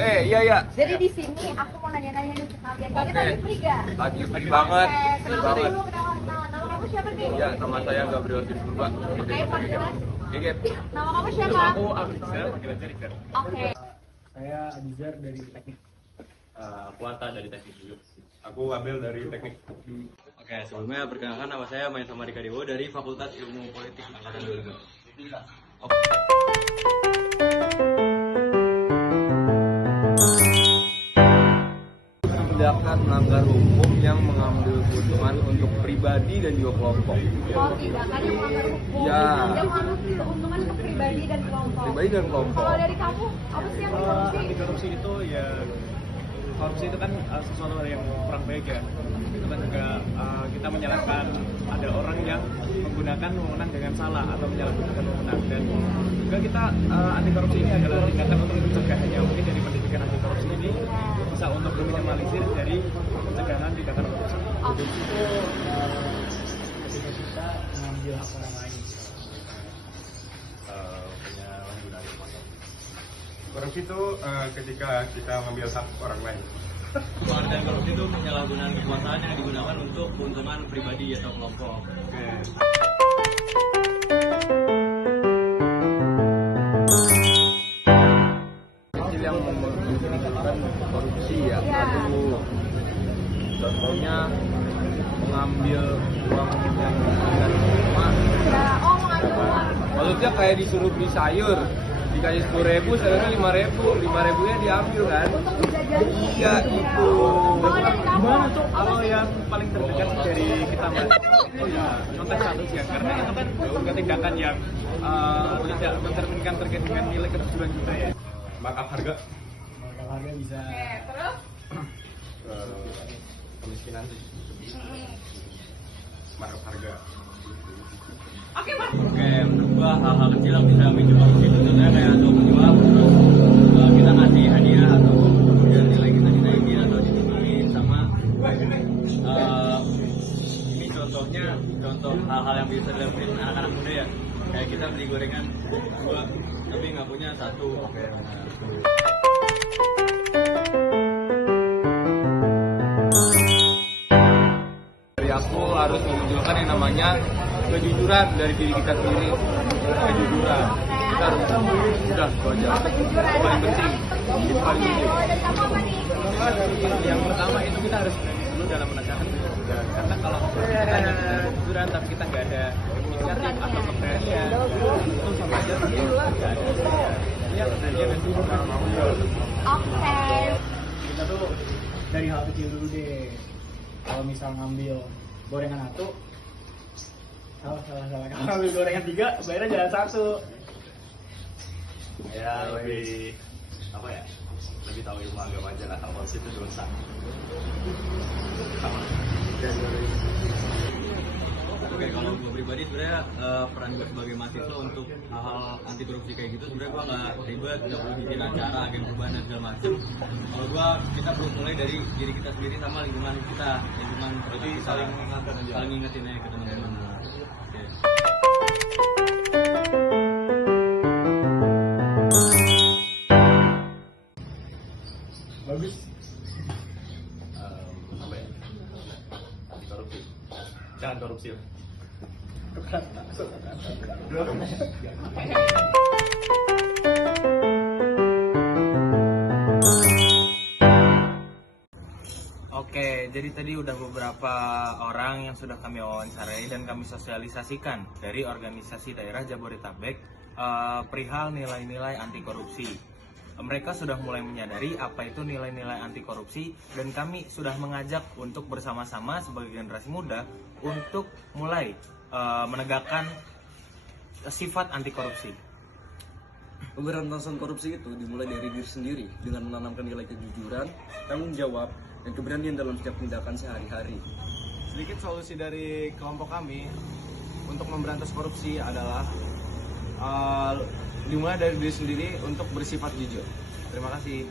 Iya iya. Jadi di sini aku mau nanya-nanya nih ke kalian. Kalian lagi free gak? Lagi banget. Kenapa Banget. dulu? Nama kamu siapa nih? Ya, nama saya Gabriel Sisurba. Oke, panggilan. Gegep. Nama kamu siapa? Aku Abizar, panggilan saya Rizal. Oke. Saya Abizar dari teknik. Aku Ata dari teknik juga. Aku Abel dari teknik. Oke, sebelumnya perkenalkan nama saya Main Samarika Dewo dari Fakultas Ilmu Politik Angkatan 2000. Tindakan melanggar hukum yang mengambil keuntungan untuk pribadi dan juga kelompok. Oh, tindakan yang melanggar hukum. Ya. Yang mengambil keuntungan untuk pribadi dan kelompok. Pribadi dan kelompok. Kalau dari kamu, apa sih yang korupsi? Anti korupsi itu ya, korupsi itu kan sesuatu yang kurang baik ya. Itu kan juga kita menyalahkan, ada orang yang menggunakan wewenang dengan salah atau menyalahgunakan wewenang. Dan juga kita anti korupsi ini adalah tindakan untuk pencegahannya. Mungkin dari pendidikan anti korupsi ini bisa untuk meminimalisir dari pencegahan tindakan korupsi. Oke. Itu ketika kita mengambil hak orang lain. Korupsi itu ketika kita mengambil hak orang lain. Pengertian korupsi itu penyalahgunaan kekuasaan yang digunakan untuk keuntungan pribadi atau kelompok. Kecil yang menggunakan korupsi ya. Aduh. Contohnya mengambil uang yang dari rumah. Ya, oh mengambil uang. Maksudnya kayak disuruh beli sayur, dikasih 10.000, sayurnya 5.000, 5.000-nya diambil kan? Untuk dijajani. Iya itu. Kalau dari kamu, Gimana tuh apa kalau sih? yang paling terdekat sih dari kita Mas? Oh ya, contoh satu sih ya, karena itu kan juga tindakan yang tidak mencerminkan terkait dengan nilai kejujuran kita ya. Markup harga. Kalau harga bisa. Oke, terus? Kemiskinan sih. Markup harga. Oke, Mas. Oke, menurut gua hal-hal kecil yang bisa memicu korupsi itu contohnya kayak atau menyuap, kita ngasih hadiah atau kemudian nilai kita dinaikin atau diturunin sama ini contohnya contoh hal-hal yang bisa dilakukan anak-anak muda ya, kayak kita beli gorengan 2 tapi nggak punya 1. Oke, nah. Dari aku harus menunjukkan yang namanya kejujuran dari diri kita sendiri. Kejujuran. Kita harus sudah itu aja. Kejujuran. Paling penting. Itu paling Oke, penting. kalau dari kamu apa nih? Yang pertama itu kita harus berani dulu dalam menegakkan kejujuran. Karena kalau kita hanya bicara kejujuran tapi kita nggak ada inisiatif atau keberanian, itu sama aja sih nggak ada. Iya, keberanian dan juga mau. Oke. Kita tuh dari hal kecil dulu deh. Kalau misal ngambil gorengan 1, salah. Kalau ngambil gorengan 3, bayarnya jangan 1. Ya lebih apa ya? Lebih tahu ilmu agama aja lah. Kalau itu dosa. Sama. Oke, kalau gue pribadi sebenarnya peran gue sebagai mahasiswa untuk hal-hal anti korupsi kayak gitu sebenarnya gue nggak ribet, nggak perlu bikin acara, agen perubahan dan segala macem. Kalau gue, kita perlu mulai dari diri kita sendiri sama lingkungan kita, lingkungan Berarti saling mengingatkan aja. saling ngingetin aja ke teman-teman. Oke. Bagus. Apa ya? Anti korupsi. Jangan korupsi. Oke, jadi tadi udah beberapa orang yang sudah kami wawancarai dan kami sosialisasikan dari organisasi daerah Jabodetabek perihal nilai-nilai anti korupsi. Mereka sudah mulai menyadari apa itu nilai-nilai anti korupsi dan kami sudah mengajak untuk bersama-sama sebagai generasi muda untuk mulai menegakkan sifat anti korupsi. Pemberantasan korupsi itu dimulai dari diri sendiri dengan menanamkan nilai kejujuran, tanggung jawab, dan keberanian dalam setiap tindakan sehari-hari. Sedikit solusi dari kelompok kami untuk memberantas korupsi adalah dimulai dari diri sendiri untuk bersifat jujur. Terima kasih.